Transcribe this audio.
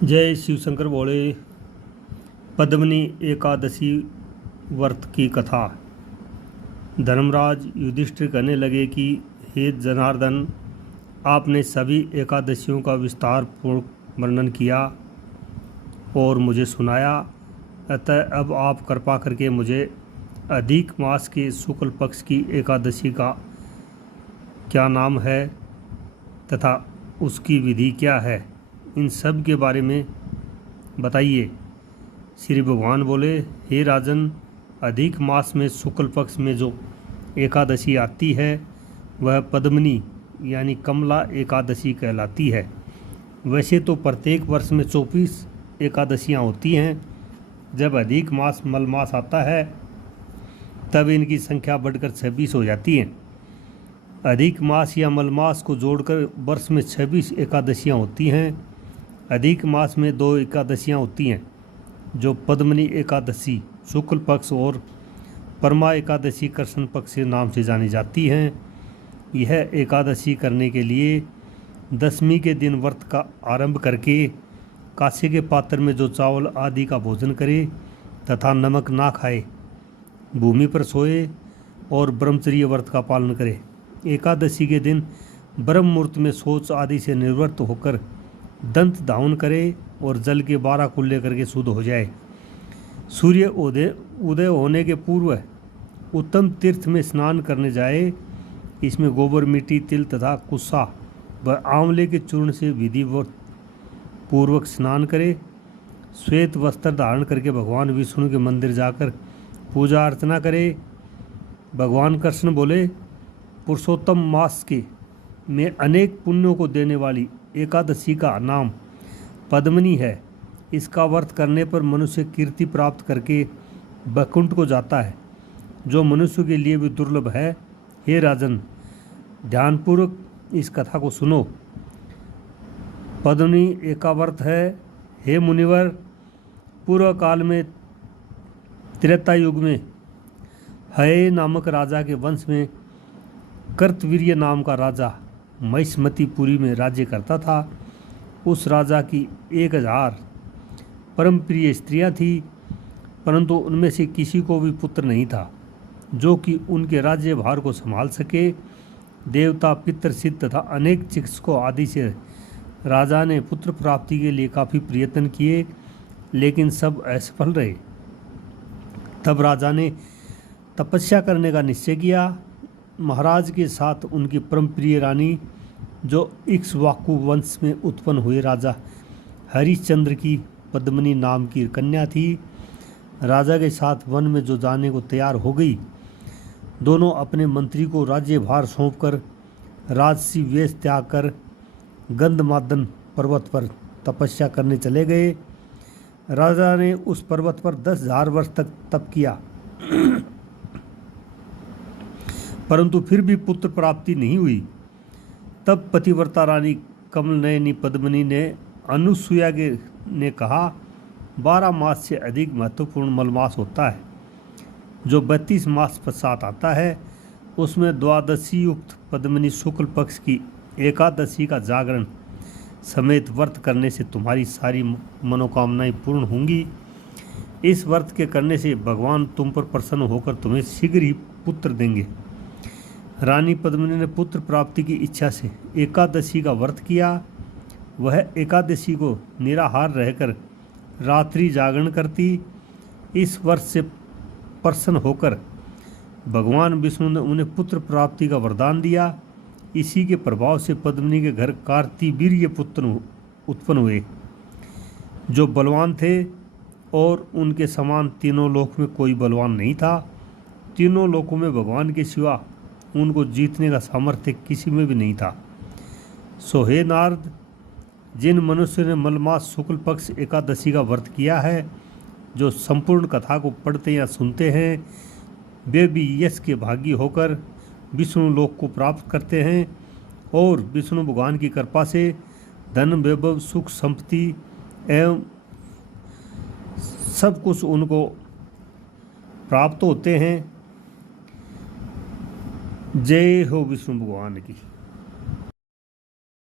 जय शिव शंकर बोले। पद्मनी एकादशी व्रत की कथा। धर्मराज युधिष्ठिर कहने लगे कि हे जनार्दन, आपने सभी एकादशियों का विस्तार पूर्ण वर्णन किया और मुझे सुनाया, अतः अब आप कृपा करके मुझे अधिक मास के शुक्ल पक्ष की एकादशी का क्या नाम है तथा उसकी विधि क्या है, इन सब के बारे में बताइए। श्री भगवान बोले, हे राजन, अधिक मास में शुक्ल पक्ष में जो एकादशी आती है वह पद्मनी यानी कमला एकादशी कहलाती है। वैसे तो प्रत्येक वर्ष में 24 एकादशियाँ होती हैं। जब अधिक मास मलमास आता है तब इनकी संख्या बढ़कर 26 हो जाती है। अधिक मास या मलमास को जोड़कर वर्ष में 26 एकादशियाँ होती हैं। अधिक मास में 2 एकादशियाँ होती हैं जो पद्मनी एकादशी शुक्ल पक्ष और परमा एकादशी कृष्ण पक्ष के नाम से जानी जाती हैं। यह एकादशी करने के लिए दशमी के दिन व्रत का आरंभ करके कांसे के पात्र में जो चावल आदि का भोजन करे तथा नमक ना खाए, भूमि पर सोए और ब्रह्मचर्य व्रत का पालन करे। एकादशी के दिन ब्रह्म मुहूर्त में शौच आदि से निवृत्त होकर दंत धावन करे और जल के 12 कुल्ले करके शुद्ध हो जाए। सूर्य उदय होने के पूर्व उत्तम तीर्थ में स्नान करने जाए। इसमें गोबर, मिट्टी, तिल तथा कुस्सा व आंवले के चूर्ण से विधि पूर्वक स्नान करे। श्वेत वस्त्र धारण करके भगवान विष्णु के मंदिर जाकर पूजा अर्चना करे। भगवान कृष्ण बोले, पुरुषोत्तम मास के में अनेक पुण्यों को देने वाली एकादशी का नाम पद्मनी है। इसका व्रत करने पर मनुष्य कीर्ति प्राप्त करके वैकुंठ को जाता है, जो मनुष्य के लिए भी दुर्लभ है। हे राजन, ध्यानपूर्वक इस कथा को सुनो। पद्मनी एकाव्रत है। हे मुनिवर, पूर्व काल में त्रेता युग में हय नामक राजा के वंश में कर्तवीर्य नाम का राजा महिष्मतीपुरी में राज्य करता था। उस राजा की 1000 परम प्रिय स्त्रियां थीं, परंतु उनमें से किसी को भी पुत्र नहीं था जो कि उनके राज्य भार को संभाल सके। देवता, पितृ, सिद्ध तथा अनेक चिकित्सकों आदि से राजा ने पुत्र प्राप्ति के लिए काफ़ी प्रयत्न किए, लेकिन सब असफल रहे। तब राजा ने तपस्या करने का निश्चय किया। महाराज के साथ उनकी परम प्रिय रानी, जो इक्ष्वाकु वंश में उत्पन्न हुए राजा हरिश्चंद्र की पद्मनी नाम की कन्या थी, राजा के साथ वन में जो जाने को तैयार हो गई। दोनों अपने मंत्री को राज्यभार सौंपकर राजसी वेश त्याग कर गंधमादन पर्वत पर तपस्या करने चले गए। राजा ने उस पर्वत पर 10,000 वर्ष तक तप किया, परंतु फिर भी पुत्र प्राप्ति नहीं हुई। तब पतिव्रता रानी कमलनयनी पद्मनी ने अनुसुया ने कहा, 12 मास से अधिक महत्वपूर्ण मलमास होता है जो 32 मास पश्चात आता है। उसमें द्वादशी युक्त पद्मनी शुक्ल पक्ष की एकादशी का जागरण समेत व्रत करने से तुम्हारी सारी मनोकामनाएं पूर्ण होंगी। इस व्रत के करने से भगवान तुम पर प्रसन्न होकर तुम्हें शीघ्र ही पुत्र देंगे। रानी पद्मिनी ने पुत्र प्राप्ति की इच्छा से एकादशी का व्रत किया। वह एकादशी को निराहार रहकर रात्रि जागरण करती। इस वर्ष से प्रसन्न होकर भगवान विष्णु ने उन्हें पुत्र प्राप्ति का वरदान दिया। इसी के प्रभाव से पद्मिनी के घर कार्तिवीर्य पुत्र उत्पन्न हुए, जो बलवान थे और उनके समान तीनों लोक में कोई बलवान नहीं था। तीनों लोकों में भगवान के सिवा उनको जीतने का सामर्थ्य किसी में भी नहीं था। सो हे नारद, जिन मनुष्य ने मलमास शुक्ल पक्ष एकादशी का व्रत किया है, जो संपूर्ण कथा को पढ़ते या सुनते हैं, वे भी यश के भागी होकर विष्णु लोक को प्राप्त करते हैं और विष्णु भगवान की कृपा से धन, वैभव, सुख, संपत्ति एवं सब कुछ उनको प्राप्त होते हैं। जय हो विष्णु भगवान की।